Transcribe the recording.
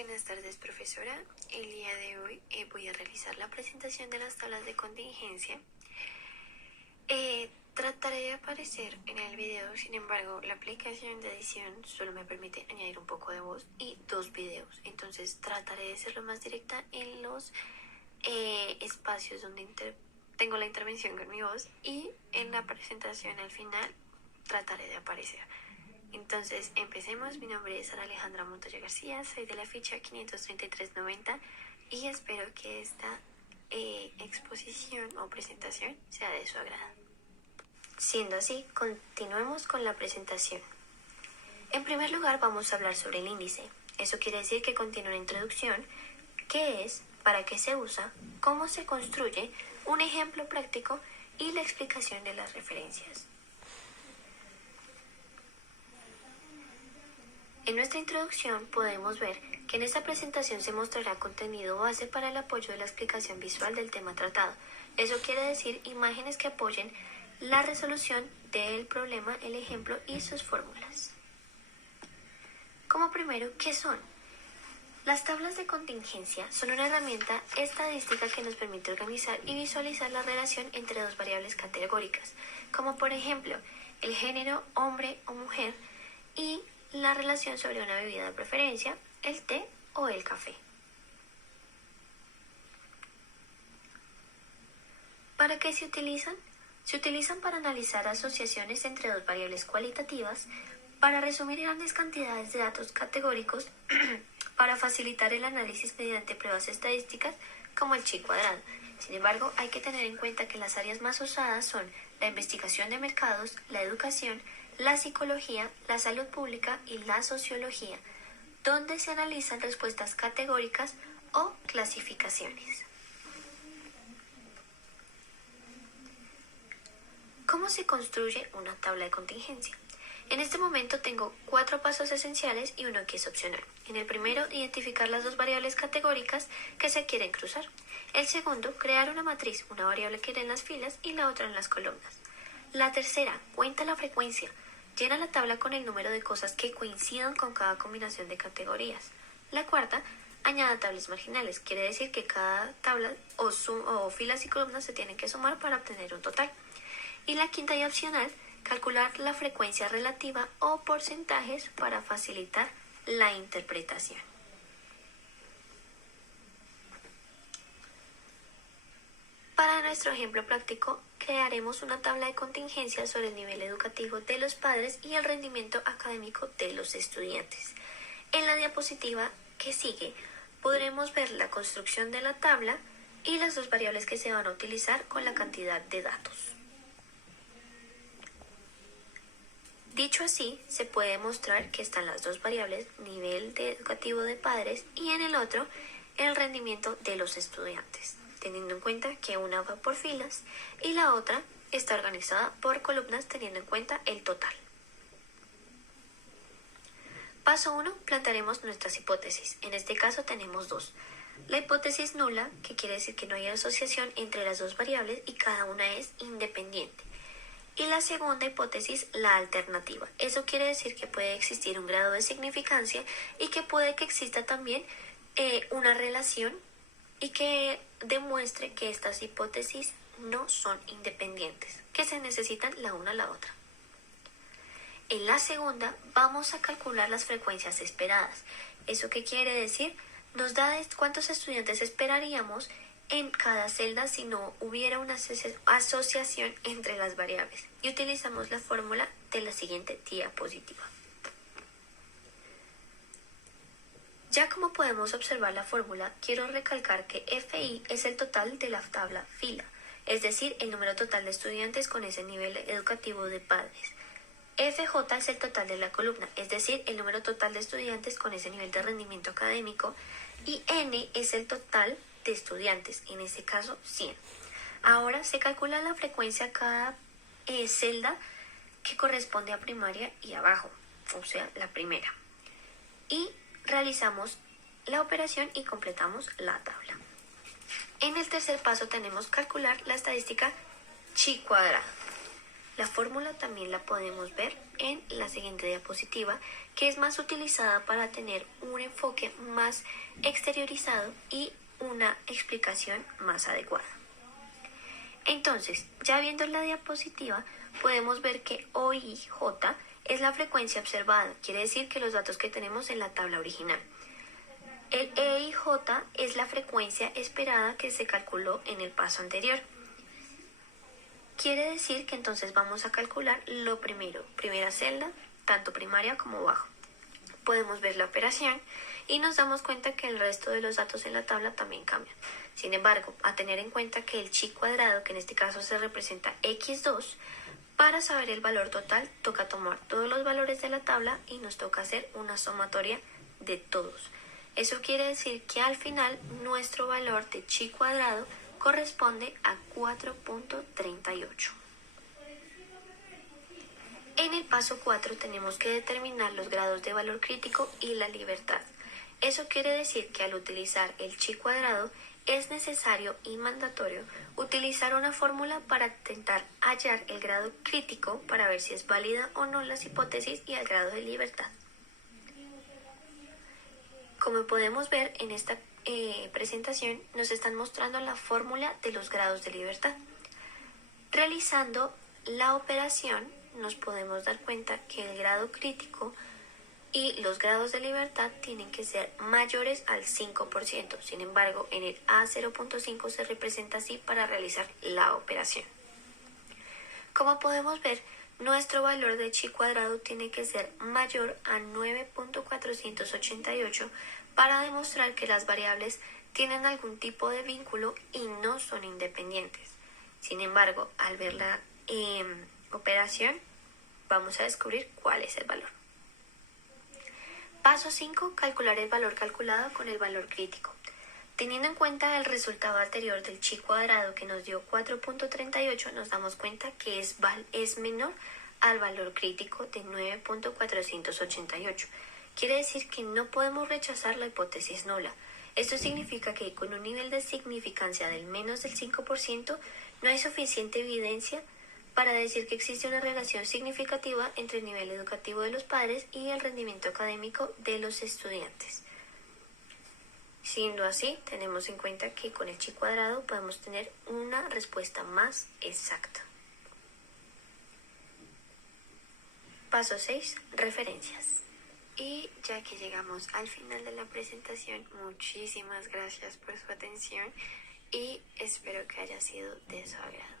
Buenas tardes, profesora. El día de hoy voy a realizar la presentación de las tablas de contingencia. Trataré de aparecer en el video, sin embargo, la aplicación de edición solo me permite añadir un poco de voz y 2 videos. Entonces trataré de ser lo más directa en los espacios donde tengo la intervención con mi voz, y en la presentación al final trataré de aparecer. Entonces empecemos. Mi nombre es Sara Alejandra Montoya García, soy de la ficha 53390 y espero que esta exposición o presentación sea de su agrado. Siendo así, continuemos con la presentación. En primer lugar vamos a hablar sobre el índice. Eso quiere decir que contiene una introducción, qué es, para qué se usa, cómo se construye, un ejemplo práctico y la explicación de las referencias. En nuestra introducción podemos ver que en esta presentación se mostrará contenido base para el apoyo de la explicación visual del tema tratado. Eso quiere decir imágenes que apoyen la resolución del problema, el ejemplo y sus fórmulas. Como primero, ¿qué son? Las tablas de contingencia son una herramienta estadística que nos permite organizar y visualizar la relación entre dos variables categóricas, como por ejemplo el género, hombre o mujer, y la relación sobre una bebida de preferencia, el té o el café. ¿Para qué se utilizan? Se utilizan para analizar asociaciones entre dos variables cualitativas, para resumir grandes cantidades de datos categóricos, para facilitar el análisis mediante pruebas estadísticas como el chi cuadrado. Sin embargo, hay que tener en cuenta que las áreas más usadas son la investigación de mercados, la educación, la psicología, la salud pública y la sociología, donde se analizan respuestas categóricas o clasificaciones. ¿Cómo se construye una tabla de contingencia? En este momento tengo 4 pasos esenciales y uno que es opcional. En el primero, identificar las dos variables categóricas que se quieren cruzar. El segundo, crear una matriz, una variable que irá en las filas y la otra en las columnas. La tercera, cuenta la frecuencia. Llena la tabla con el número de cosas que coincidan con cada combinación de categorías. La cuarta, añada tablas marginales. Quiere decir que cada tabla o filas y columnas se tienen que sumar para obtener un total. Y la quinta y opcional, calcular la frecuencia relativa o porcentajes para facilitar la interpretación. Para nuestro ejemplo práctico, crearemos una tabla de contingencia sobre el nivel educativo de los padres y el rendimiento académico de los estudiantes. En la diapositiva que sigue, podremos ver la construcción de la tabla y las dos variables que se van a utilizar con la cantidad de datos. Dicho así, se puede mostrar que están las dos variables, nivel educativo de padres, y en el otro, el rendimiento de los estudiantes, teniendo en cuenta que una va por filas y la otra está organizada por columnas teniendo en cuenta el total. Paso 1. Plantearemos nuestras hipótesis. En este caso tenemos 2. La hipótesis nula, que quiere decir que no hay asociación entre las dos variables y cada una es independiente. Y la segunda hipótesis, la alternativa. Eso quiere decir que puede existir un grado de significancia y que puede que exista también una relación y que demuestre que estas hipótesis no son independientes, que se necesitan la una a la otra. En la segunda vamos a calcular las frecuencias esperadas. ¿Eso qué quiere decir? Nos da cuántos estudiantes esperaríamos en cada celda si no hubiera una asociación entre las variables, y utilizamos la fórmula de la siguiente diapositiva. Ya como podemos observar la fórmula, quiero recalcar que FI es el total de la tabla fila, es decir, el número total de estudiantes con ese nivel educativo de padres. FJ es el total de la columna, es decir, el número total de estudiantes con ese nivel de rendimiento académico, y N es el total de estudiantes, en este caso 100. Ahora se calcula la frecuencia a cada celda que corresponde a primaria y abajo, o sea, la primera. Y realizamos la operación y completamos la tabla. En el tercer paso tenemos calcular la estadística chi cuadrado. La fórmula también la podemos ver en la siguiente diapositiva, que es más utilizada para tener un enfoque más exteriorizado y una explicación más adecuada. Entonces, ya viendo la diapositiva, podemos ver que OIJ es la frecuencia observada, quiere decir que los datos que tenemos en la tabla original. El EIJ es la frecuencia esperada que se calculó en el paso anterior. Quiere decir que entonces vamos a calcular lo primero, primera celda, tanto primaria como bajo. Podemos ver la operación y nos damos cuenta que el resto de los datos en la tabla también cambian. Sin embargo, a tener en cuenta que el chi cuadrado, que en este caso se representa x2, para saber el valor total toca tomar todos los valores de la tabla y nos toca hacer una sumatoria de todos. Eso quiere decir que al final nuestro valor de chi cuadrado corresponde a 4.38. En el paso 4 tenemos que determinar los grados de valor crítico y la libertad. Eso quiere decir que al utilizar el chi cuadrado es necesario y mandatorio utilizar una fórmula para intentar hallar el grado crítico para ver si es válida o no las hipótesis y el grado de libertad. Como podemos ver en esta presentación, nos están mostrando la fórmula de los grados de libertad. Realizando la operación, nos podemos dar cuenta que el grado crítico y los grados de libertad tienen que ser mayores al 5%. Sin embargo, en el A0.5 se representa así para realizar la operación. Como podemos ver, nuestro valor de chi cuadrado tiene que ser mayor a 9.488 para demostrar que las variables tienen algún tipo de vínculo y no son independientes. Sin embargo, al ver la operación, vamos a descubrir cuál es el valor. Paso 5. Calcular el valor calculado con el valor crítico. Teniendo en cuenta el resultado anterior del chi cuadrado que nos dio 4.38, nos damos cuenta que es menor al valor crítico de 9.488. Quiere decir que no podemos rechazar la hipótesis nula. Esto significa que con un nivel de significancia del menos del 5% no hay suficiente evidencia para decir que existe una relación significativa entre el nivel educativo de los padres y el rendimiento académico de los estudiantes. Siendo así, tenemos en cuenta que con el chi cuadrado podemos tener una respuesta más exacta. Paso 6. Referencias. Y ya que llegamos al final de la presentación, muchísimas gracias por su atención y espero que haya sido de su agrado.